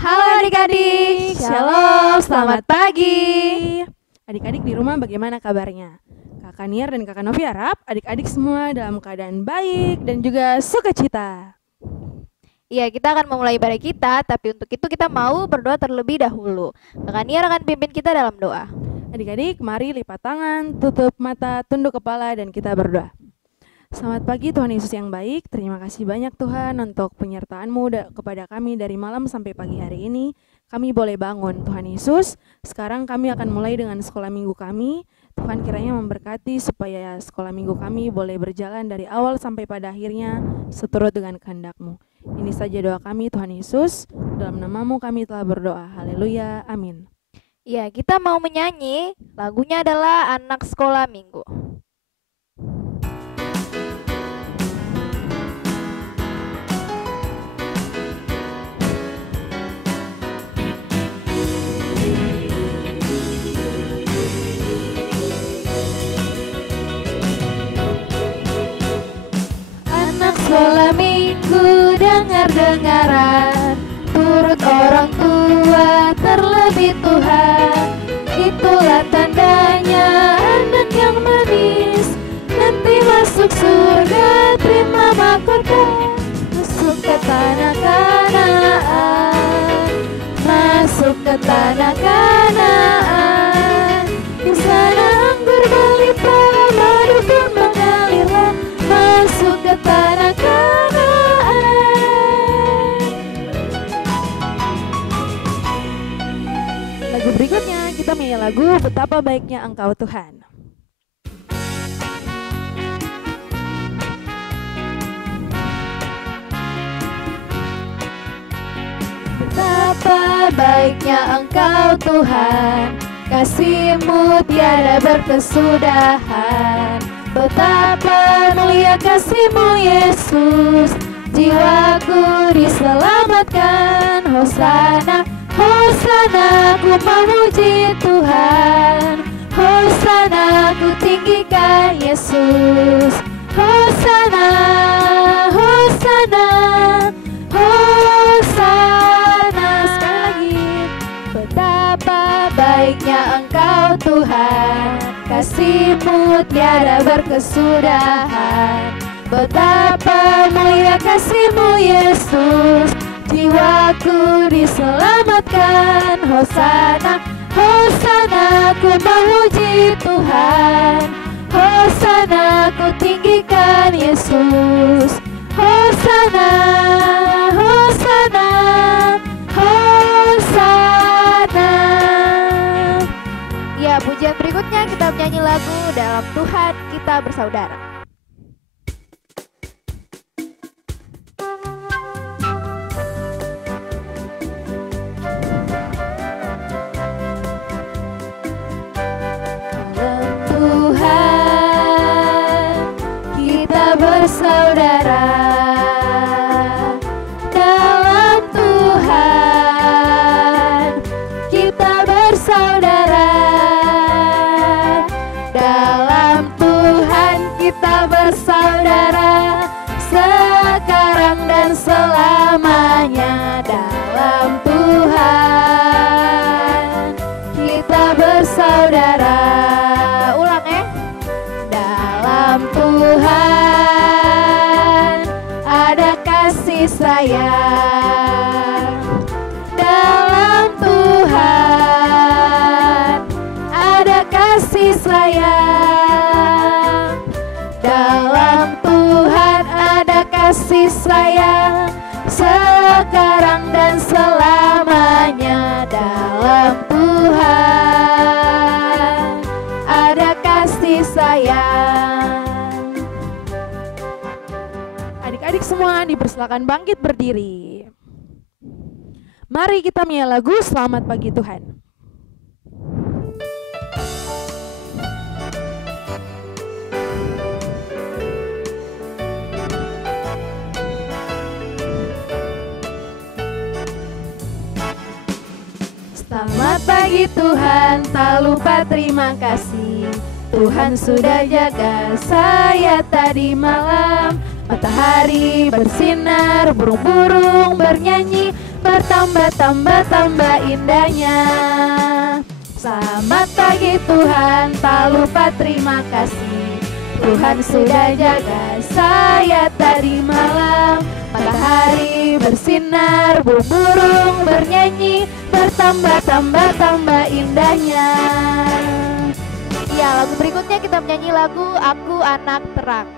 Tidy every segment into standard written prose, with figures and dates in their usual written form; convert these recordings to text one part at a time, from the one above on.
Halo adik-adik, shalom, selamat pagi. Adik-adik di rumah bagaimana kabarnya? Kakak Niar dan Kakak Novi harap adik-adik semua dalam keadaan baik dan juga sukacita. Iya, kita akan memulai ibadah kita, tapi untuk itu kita mau berdoa terlebih dahulu. Kakak Niar akan pimpin kita dalam doa. Adik-adik, mari lipat tangan, tutup mata, tunduk kepala, dan kita berdoa. Selamat pagi Tuhan Yesus yang baik, terima kasih banyak Tuhan untuk penyertaan-Mu kepada kami dari malam sampai pagi hari ini. Kami boleh bangun Tuhan Yesus, sekarang kami akan mulai dengan sekolah minggu kami. Tuhan kiranya memberkati supaya sekolah minggu kami boleh berjalan dari awal sampai pada akhirnya seturut dengan kehendak-Mu. Ini saja doa kami Tuhan Yesus, dalam nama-Mu kami telah berdoa, haleluya, amin. Iya, kita mau menyanyi, lagunya adalah Anak Sekolah Minggu. Sekolah minggu dengar-dengaran, turut orang tua terlebih Tuhan. Itulah tandanya anak yang manis, nanti masuk surga terima mahkota. Masuk ke tanah Kanaan, masuk ke tanah Kanaan. Di sana anggur berlimpah, madu pun mengalirlah. Masuk ke tanah Kanaan. Lagu berikutnya kita menyanyi lagu Betapa Baiknya Engkau Tuhan. Betapa baiknya Engkau Tuhan, kasih-Mu tiada berkesudahan. Betapa mulia kasih-Mu Yesus, jiwaku diselamatkan. Hosana, Hosana, ku memuji Tuhan. Hosana, ku tinggikan Yesus. Hosana, Hosana, Hosana. Sekali lagi. Betapa baiknya Engkau Tuhan, kasih-Mu tiada berkesudahan. Betapa mulia kasih-Mu Yesus, jiwaku diselamatkan. Hosana, Hosana, ku memuji Tuhan. Hosana, ku tinggikan Yesus. Hosana, Hosana, Hosana. Ya, pujian berikutnya kita menyanyi lagu Dalam Tuhan Kita Bersaudara. Bersaudara dalam Tuhan, kita bersaudara dalam Tuhan, kita bersaudara sekarang dan selamanya. Dalam Tuhan kita bersaudara. Ulang ya. Dalam Tuhan ada kasih sayang. Dalam Tuhan ada kasih sayang. Dalam Tuhan ada kasih sayang sekarang dan selamanya. Dalam Tuhan ada kasih sayang. Adik-adik semua dipersilakan bangkit berdiri. Mari kita menyanyi lagu Selamat Pagi Tuhan. Selamat pagi Tuhan, tak lupa terima kasih. Tuhan sudah jaga saya tadi malam. Matahari bersinar, burung-burung bernyanyi. bertambah indahnya. Selamat pagi Tuhan, tak lupa terima kasih. Tuhan sudah jaga saya tadi malam. Matahari bersinar, burung bernyanyi, bertambah indahnya. Ya, lagu berikutnya kita menyanyi lagu Aku Anak Terang.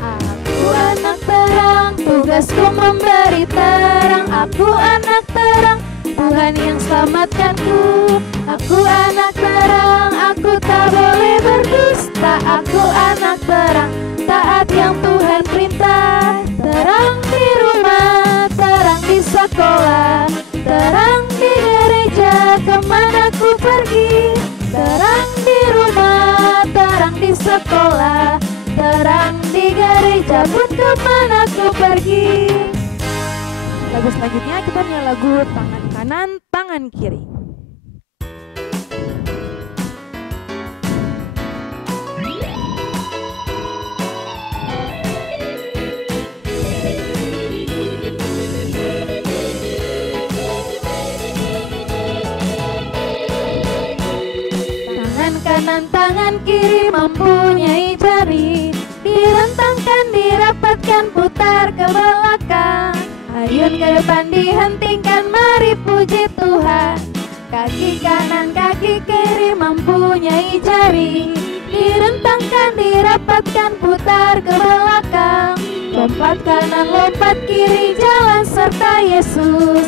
Aku anak terang, tugasku memberi terang. Aku anak terang, Tuhan yang selamatkanku. Aku anak terang, aku tak boleh berdusta. Aku anak terang, taat yang Tuhan perintah. Terang di rumah, terang di sekolah, terang di gereja kemana ku pergi. Terang di rumah, terang di sekolah, terang di gereja pun kemana ku pergi. Lagu selanjutnya kita nyanyi lagu Tangan Kanan, Tangan Kiri. Tangan kanan, tangan kiri mempunyai jari, direntangkan, dirapatkan, putar ke belakang. Ayun ke depan dihentikan, mari puji Tuhan. Kaki kanan, kaki kiri mempunyai jari, direntangkan, dirapatkan, putar ke belakang. Lompat kanan, lompat kiri, jalan serta Yesus.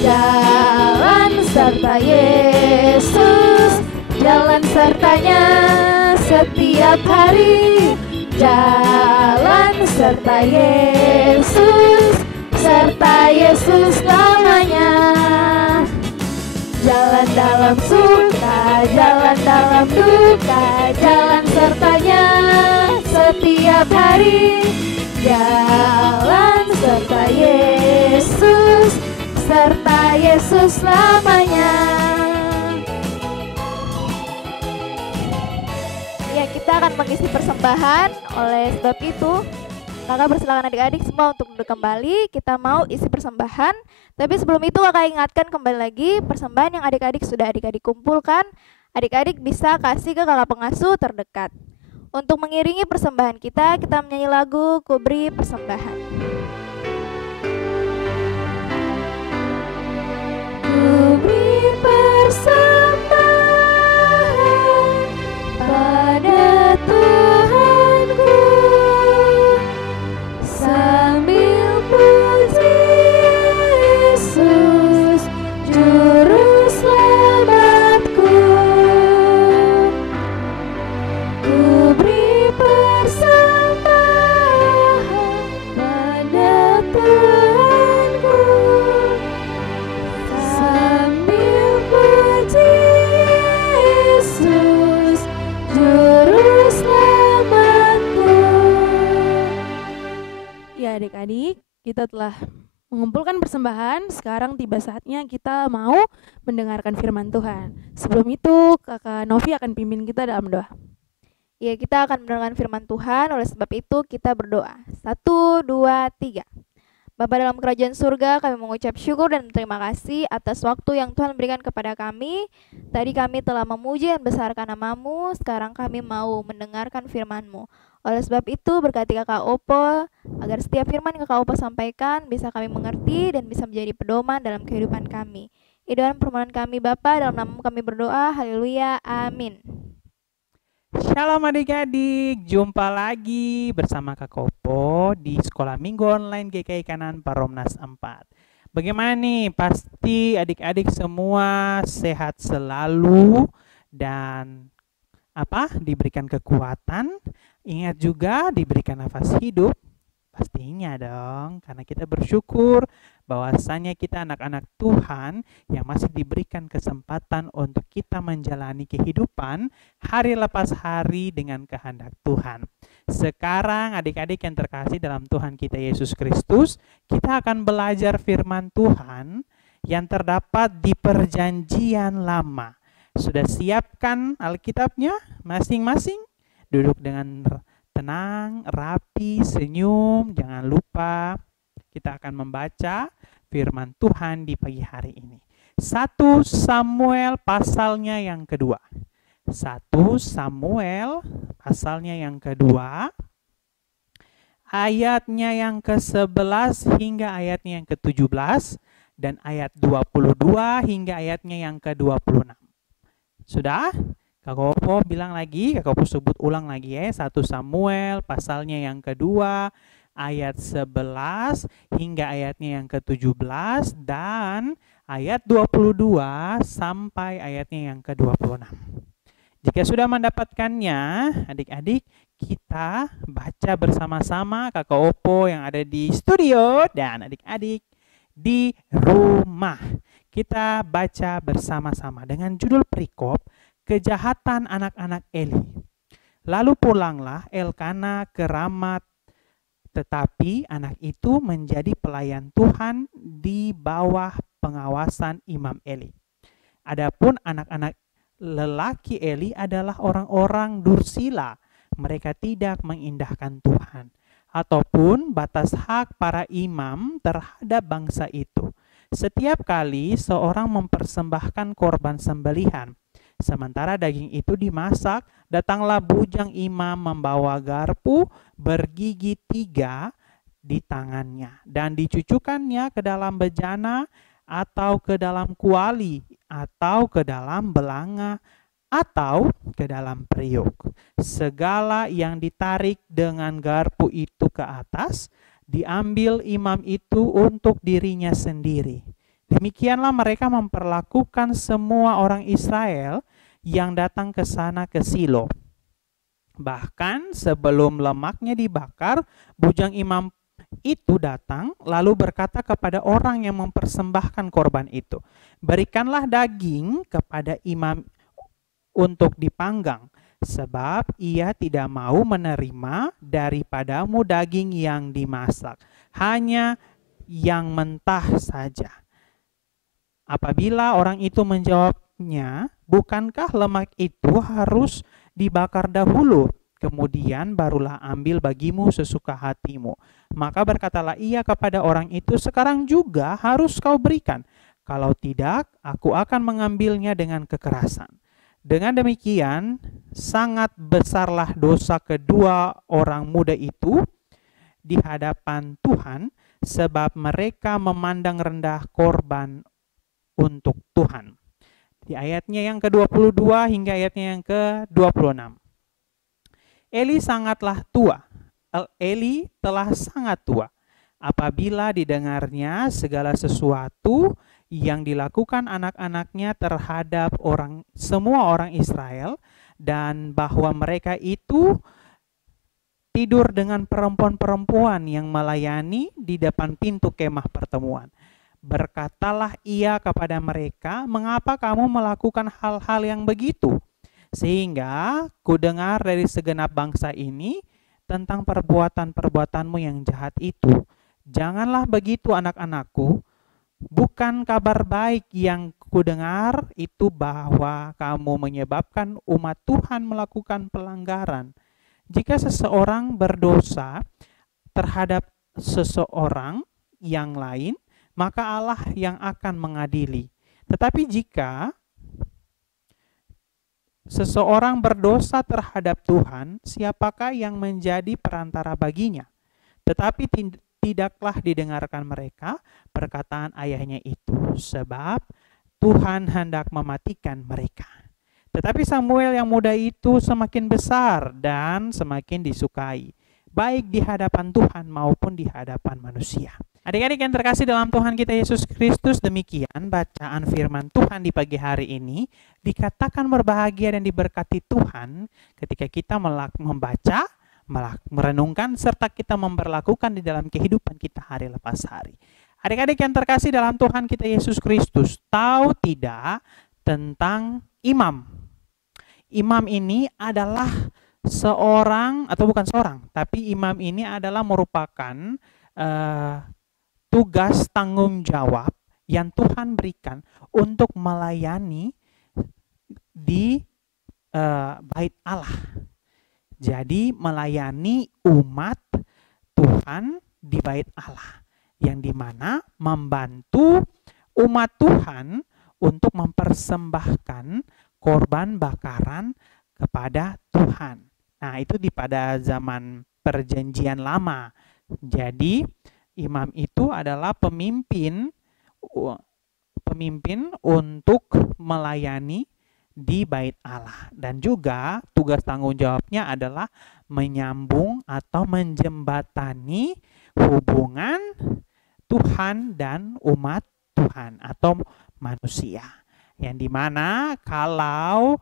Jalan serta Yesus, jalan sertanya setiap hari. Jalan serta Yesus, serta Yesus lamanya. Jalan dalam suka, jalan dalam duka, jalan sertanya setiap hari. Jalan serta Yesus, serta Yesus lamanya. Ya, kita akan mengisi persembahan. Oleh sebab itu, maka persilakan adik-adik semua untuk duduk kembali. Kita mau isi persembahan. Tapi sebelum itu kakak ingatkan kembali lagi persembahan yang adik-adik sudah adik-adik kumpulkan. Adik-adik bisa kasih ke kakak pengasuh terdekat. Untuk mengiringi persembahan kita menyanyi lagu Ku Beri Persembahan. Ku beri persembahan pada Tuhanku, sambil puji Yesus Juru Selamatku. Ku beri persembahan pada Tuhanku, sambil puji Yesus Juru Selamatku. Ya adik-adik, kita telah mengumpulkan persembahan. Sekarang tiba saatnya kita mau mendengarkan firman Tuhan. Sebelum itu Kakak Novi akan pimpin kita dalam doa. Ya, kita akan mendengarkan firman Tuhan. Oleh sebab itu kita berdoa. 1, 2, 3. Bapa dalam kerajaan surga, kami mengucap syukur dan terima kasih atas waktu yang Tuhan berikan kepada kami. Tadi kami telah memuji dan besarkan nama-Mu, sekarang kami mau mendengarkan firman-Mu. Oleh sebab itu berkati Kakak Opo, agar setiap firman yang Kakak Opo sampaikan bisa kami mengerti dan bisa menjadi pedoman dalam kehidupan kami. Ini doa permohonan kami Bapa, dalam nama-Mu kami berdoa, haleluya, amin. Shalom adik-adik, jumpa lagi bersama Kak Opo di Sekolah Minggu Online GKI Kanan Paromnas 4. Bagaimana nih? Pasti adik-adik semua sehat selalu dan diberikan kekuatan. Ingat juga diberikan nafas hidup. Pastinya dong, karena kita bersyukur bahwasanya kita anak-anak Tuhan yang masih diberikan kesempatan untuk kita menjalani kehidupan hari lepas hari dengan kehendak Tuhan. Sekarang adik-adik yang terkasih dalam Tuhan kita Yesus Kristus, kita akan belajar firman Tuhan yang terdapat di Perjanjian Lama. Sudah siapkan Alkitabnya masing-masing? Duduk dengan tenang, rapi, senyum. Jangan lupa kita akan membaca firman Tuhan di pagi hari ini. 1 Samuel pasalnya yang kedua. 1 Samuel pasalnya yang kedua. Ayatnya yang ke-11 hingga ayatnya yang ke-17 dan ayat 22 hingga ayatnya yang ke-26. Sudah? Kak Kopo bilang lagi, Kak Kopo sebut ulang lagi ya. 1 Samuel pasalnya yang kedua, ayat 11 hingga ayatnya yang ke-17 dan ayat 22 sampai ayatnya yang ke-26. Jika sudah mendapatkannya, adik-adik, kita baca bersama-sama Kakak Opo yang ada di studio dan adik-adik di rumah. Kita baca bersama-sama dengan judul perikop Kejahatan Anak-anak Eli. Lalu pulanglah Elkana ke Ramat, tetapi anak itu menjadi pelayan Tuhan di bawah pengawasan Imam Eli. Adapun anak-anak lelaki Eli adalah orang-orang dursila. Mereka tidak mengindahkan Tuhan ataupun batas hak para imam terhadap bangsa itu. Setiap kali seorang mempersembahkan korban sembelihan, sementara daging itu dimasak, datanglah bujang imam membawa garpu bergigi 3 di tangannya dan dicucukkannya ke dalam bejana atau ke dalam kuali atau ke dalam belanga atau ke dalam periuk. Segala yang ditarik dengan garpu itu ke atas, diambil imam itu untuk dirinya sendiri. Demikianlah mereka memperlakukan semua orang Israel yang datang ke sana ke Silo. Bahkan sebelum lemaknya dibakar, bujang imam itu datang lalu berkata kepada orang yang mempersembahkan korban itu, berikanlah daging kepada imam untuk dipanggang, sebab ia tidak mau menerima daripadamu daging yang dimasak, hanya yang mentah saja. Apabila orang itu menjawabnya, bukankah lemak itu harus dibakar dahulu, kemudian barulah ambil bagimu sesuka hatimu? Maka berkatalah ia kepada orang itu, sekarang juga harus kau berikan. Kalau tidak, aku akan mengambilnya dengan kekerasan. Dengan demikian, sangat besarlah dosa kedua orang muda itu di hadapan Tuhan, sebab mereka memandang rendah korban untuk Tuhan. Di ayatnya yang ke-22 hingga ayatnya yang ke-26. Eli sangatlah tua. Eli telah sangat tua. Apabila didengarnya segala sesuatu yang dilakukan anak-anaknya terhadap semua orang Israel, dan bahwa mereka itu tidur dengan perempuan-perempuan yang melayani di depan pintu kemah pertemuan. Berkatalah ia kepada mereka, mengapa kamu melakukan hal-hal yang begitu? Sehingga kudengar dari segenap bangsa ini tentang perbuatan-perbuatanmu yang jahat itu. Janganlah begitu anak-anakku. Bukan kabar baik yang kudengar itu bahwa kamu menyebabkan umat Tuhan melakukan pelanggaran. Jika seseorang berdosa terhadap seseorang yang lain, maka Allah yang akan mengadili. Tetapi jika seseorang berdosa terhadap Tuhan, siapakah yang menjadi perantara baginya? Tetapi tidaklah didengarkan mereka perkataan ayahnya itu, sebab Tuhan hendak mematikan mereka. Tetapi Samuel yang muda itu semakin besar dan semakin disukai, baik di hadapan Tuhan maupun di hadapan manusia. Adik-adik yang terkasih dalam Tuhan kita Yesus Kristus, demikian bacaan firman Tuhan di pagi hari ini. Dikatakan berbahagia dan diberkati Tuhan ketika kita membaca, merenungkan, serta kita memperlakukan di dalam kehidupan kita hari lepas hari. Adik-adik yang terkasih dalam Tuhan kita Yesus Kristus, tahu tidak tentang imam? Imam ini adalah seorang, atau bukan seorang, tapi imam ini adalah merupakan tugas tanggung jawab yang Tuhan berikan untuk melayani di bait Allah. Jadi melayani umat Tuhan di bait Allah, yang dimana membantu umat Tuhan untuk mempersembahkan korban bakaran kepada Tuhan. Nah, itu pada zaman perjanjian lama. Jadi imam itu adalah pemimpin untuk melayani di bait Allah, dan juga tugas tanggung jawabnya adalah menyambung atau menjembatani hubungan Tuhan dan umat Tuhan atau manusia, yang dimana kalau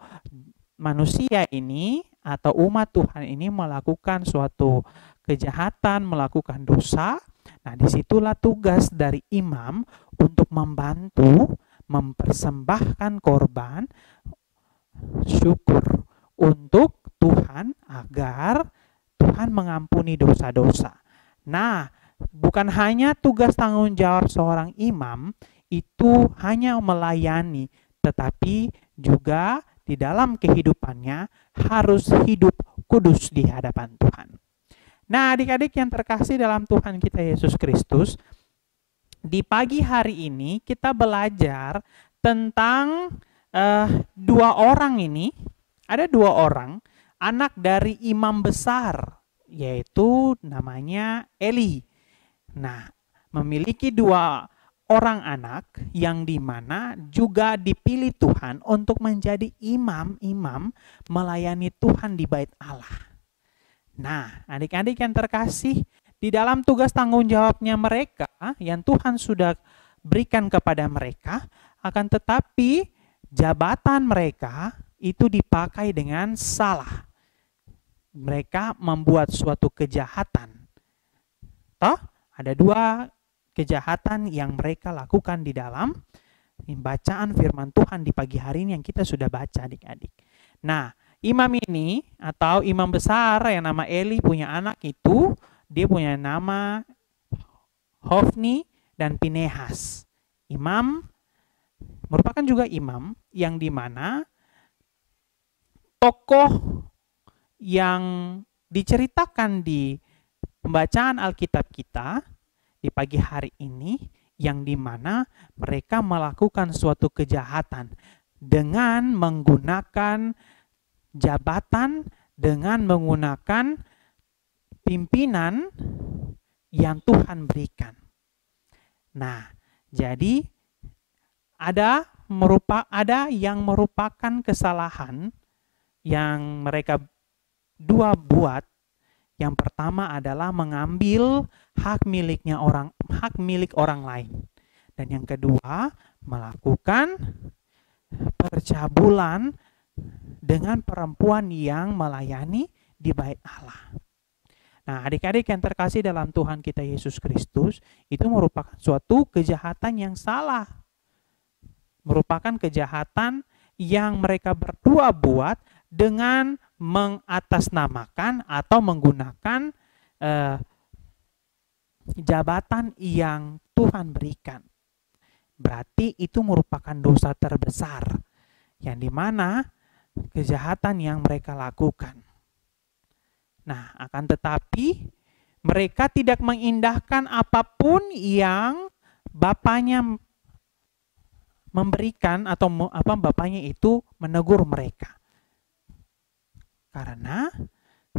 manusia ini atau umat Tuhan ini melakukan suatu kejahatan, melakukan dosa, nah disitulah tugas dari imam untuk membantu mempersembahkan korban syukur untuk Tuhan agar Tuhan mengampuni dosa-dosa. Nah, bukan hanya tugas tanggung jawab seorang imam itu hanya melayani, tetapi juga di dalam kehidupannya harus hidup kudus di hadapan Tuhan. Nah, adik-adik yang terkasih dalam Tuhan kita Yesus Kristus, di pagi hari ini kita belajar tentang dua orang ini. Ada dua orang anak dari imam besar, yaitu namanya Eli. Nah, memiliki dua orang anak yang dimana juga dipilih Tuhan untuk menjadi imam-imam melayani Tuhan di bait Allah. Nah, adik-adik yang terkasih, di dalam tugas tanggung jawabnya mereka yang Tuhan sudah berikan kepada mereka, akan tetapi jabatan mereka itu dipakai dengan salah. Mereka membuat suatu kejahatan. Toh, ada dua kejahatan yang mereka lakukan di dalam bacaan firman Tuhan di pagi hari ini yang kita sudah baca, adik-adik. Nah, imam ini atau imam besar yang nama Eli punya anak itu, dia punya nama Hofni dan Pinehas. Imam merupakan juga imam yang dimana tokoh yang diceritakan di pembacaan Alkitab kita di pagi hari ini, yang dimana mereka melakukan suatu kejahatan dengan menggunakan jabatan, dengan menggunakan pimpinan yang Tuhan berikan. Nah, jadi ada yang merupakan kesalahan yang mereka dua buat. Yang pertama adalah mengambil hak milik orang lain. Dan yang kedua, melakukan percabulan dengan perempuan yang melayani di bait Allah. Nah, adik-adik yang terkasih dalam Tuhan kita Yesus Kristus, itu merupakan suatu kejahatan yang salah. Merupakan kejahatan yang mereka berdua buat dengan mengatasnamakan atau menggunakan jabatan yang Tuhan berikan. Berarti itu merupakan dosa terbesar, yang dimana kejahatan yang mereka lakukan. Nah, akan tetapi mereka tidak mengindahkan apapun yang bapaknya memberikan atau bapaknya itu menegur mereka. Karena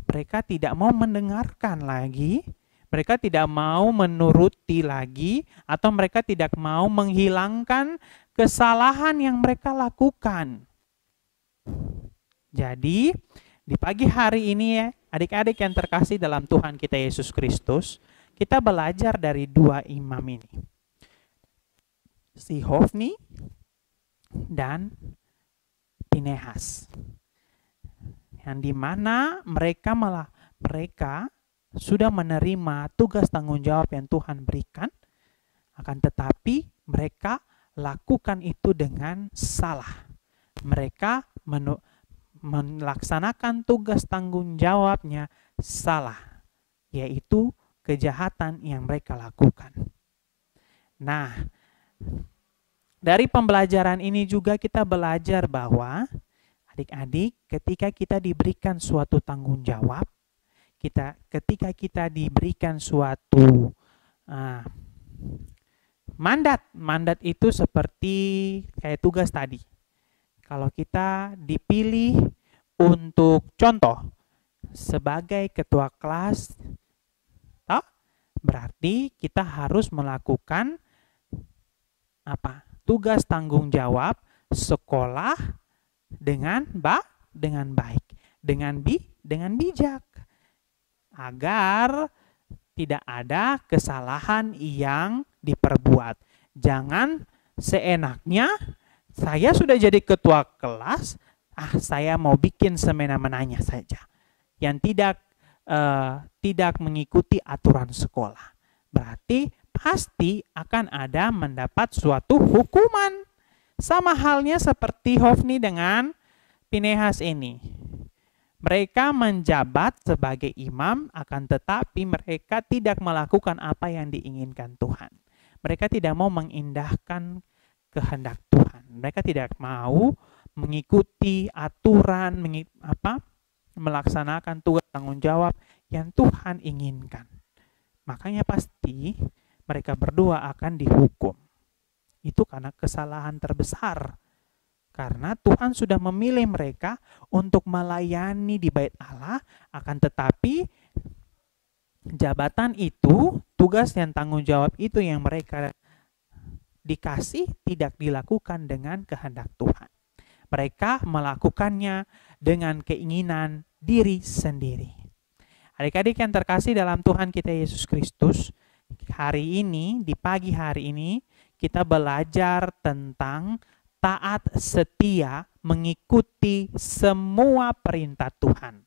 mereka tidak mau mendengarkan lagi, mereka tidak mau menuruti lagi, atau mereka tidak mau menghilangkan kesalahan yang mereka lakukan. Jadi, di pagi hari ini ya, adik-adik yang terkasih dalam Tuhan kita Yesus Kristus, kita belajar dari dua imam ini. Si Hofni dan Pinehas. Yang dimana mereka sudah menerima tugas tanggung jawab yang Tuhan berikan, akan tetapi mereka lakukan itu dengan salah. Mereka melaksanakan tugas tanggung jawabnya salah, yaitu kejahatan yang mereka lakukan. Nah, dari pembelajaran ini juga kita belajar bahwa Adik-adik, ketika kita diberikan suatu tanggung jawab, ketika kita diberikan suatu mandat itu seperti kayak tugas tadi. Kalau kita dipilih untuk contoh sebagai ketua kelas, berarti kita harus melakukan tugas tanggung jawab sekolah dengan baik, dengan bijak, agar tidak ada kesalahan yang diperbuat. Jangan seenaknya, saya sudah jadi ketua kelas, saya mau bikin semena-menanya saja, yang tidak mengikuti aturan sekolah. Berarti pasti akan ada mendapat suatu hukuman. Sama halnya seperti Hofni dengan Pinehas ini. Mereka menjabat sebagai imam, akan tetapi mereka tidak melakukan apa yang diinginkan Tuhan. Mereka tidak mau mengindahkan kehendak Tuhan. Mereka tidak mau mengikuti aturan, melaksanakan tugas tanggung jawab yang Tuhan inginkan. Makanya pasti mereka berdua akan dihukum. Itu karena kesalahan terbesar. Karena Tuhan sudah memilih mereka untuk melayani di bait Allah, akan tetapi jabatan itu, tugas dan tanggung jawab itu yang mereka dikasih tidak dilakukan dengan kehendak Tuhan. Mereka melakukannya dengan keinginan diri sendiri. Adik-adik yang terkasih dalam Tuhan kita Yesus Kristus, hari ini, di pagi hari ini, kita belajar tentang taat setia mengikuti semua perintah Tuhan.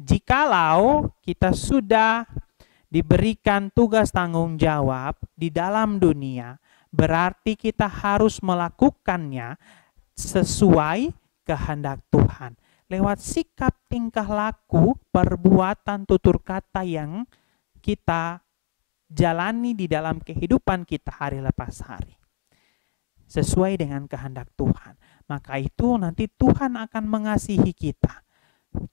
Jikalau kita sudah diberikan tugas tanggung jawab di dalam dunia, berarti kita harus melakukannya sesuai kehendak Tuhan. Lewat sikap, tingkah laku, perbuatan, tutur kata yang kita jalani di dalam kehidupan kita hari lepas hari. Sesuai dengan kehendak Tuhan. Maka itu nanti Tuhan akan mengasihi kita.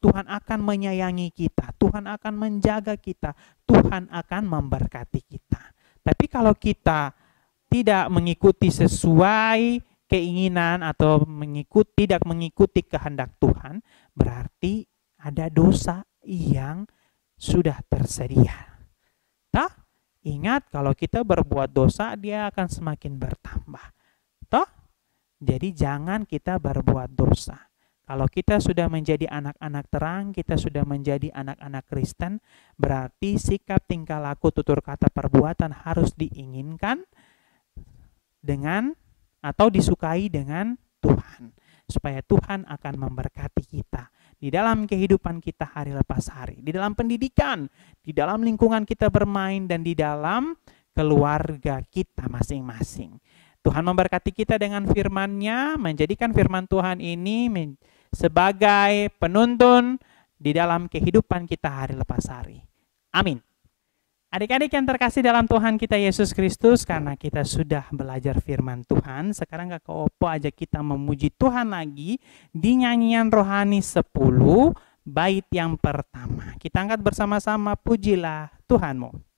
Tuhan akan menyayangi kita. Tuhan akan menjaga kita. Tuhan akan memberkati kita. Tapi kalau kita tidak mengikuti sesuai keinginan atau tidak mengikuti kehendak Tuhan, berarti ada dosa yang sudah tersedia. Ingat, kalau kita berbuat dosa, dia akan semakin bertambah. Jadi jangan kita berbuat dosa. Kalau kita sudah menjadi anak-anak terang, kita sudah menjadi anak-anak Kristen, berarti sikap, tingkah laku, tutur kata, perbuatan harus diinginkan dengan atau disukai dengan Tuhan. Supaya Tuhan akan memberkati kita di dalam kehidupan kita hari lepas hari, di dalam pendidikan, di dalam lingkungan kita bermain, dan di dalam keluarga kita masing-masing. Tuhan memberkati kita dengan firman-Nya, menjadikan firman Tuhan ini sebagai penuntun di dalam kehidupan kita hari lepas hari. Amin. Adik-adik yang terkasih dalam Tuhan kita Yesus Kristus, karena kita sudah belajar firman Tuhan, sekarang Kakak Opo ajak kita memuji Tuhan lagi di nyanyian rohani 10, bait yang pertama. Kita angkat bersama-sama, pujilah Tuhanmu.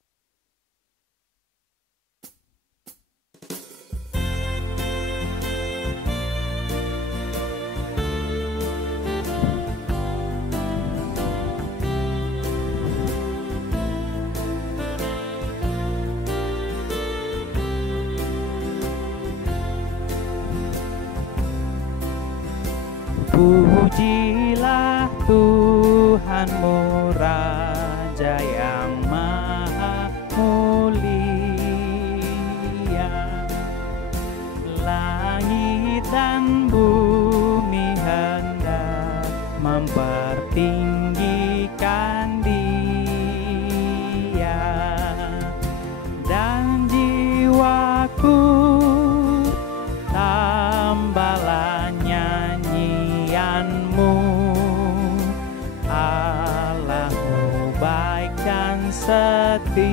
Pujilah Tuhanmu, Raja yang maha mulia. Langit dan bumi hendak mempertinggikan Dia, dan jiwaku tambahlah Allahmu baik dan setia.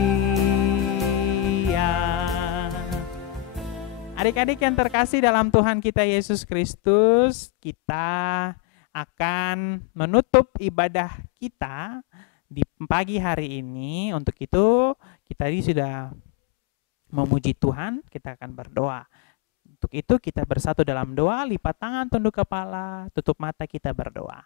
Adik-adik yang terkasih dalam Tuhan kita Yesus Kristus, kita akan menutup ibadah kita di pagi hari ini. Untuk itu kita tadi sudah memuji Tuhan, kita akan berdoa. Untuk itu kita bersatu dalam doa, lipat tangan, tunduk kepala, tutup mata, kita berdoa.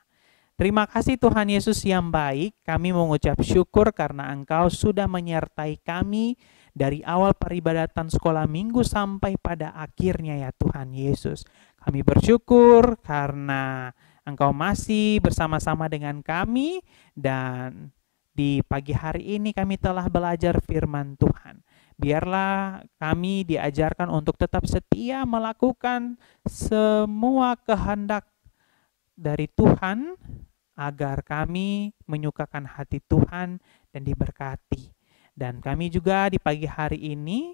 Terima kasih Tuhan Yesus yang baik, kami mengucap syukur karena Engkau sudah menyertai kami dari awal peribadatan sekolah minggu sampai pada akhirnya ya Tuhan Yesus. Kami bersyukur karena Engkau masih bersama-sama dengan kami dan di pagi hari ini kami telah belajar firman Tuhan. Biarlah kami diajarkan untuk tetap setia melakukan semua kehendak dari Tuhan agar kami menyukakan hati Tuhan dan diberkati. Dan kami juga di pagi hari ini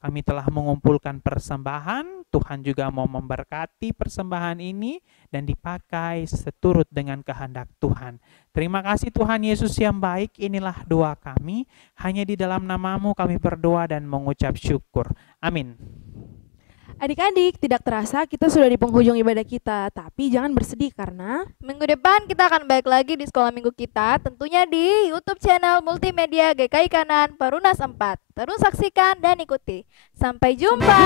kami telah mengumpulkan persembahan. Tuhan juga mau memberkati persembahan ini dan dipakai seturut dengan kehendak Tuhan. Terima kasih Tuhan Yesus yang baik. Inilah doa kami. Hanya di dalam nama-Mu kami berdoa dan mengucap syukur. Amin. Adik-adik, tidak terasa kita sudah di penghujung ibadah kita, tapi jangan bersedih karena Minggu depan kita akan balik lagi di sekolah minggu kita, tentunya di YouTube channel multimedia GKI Kanan Perumnas 4. Terus saksikan dan ikuti. Sampai jumpa.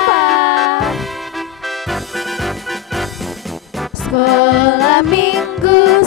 Sekolah minggu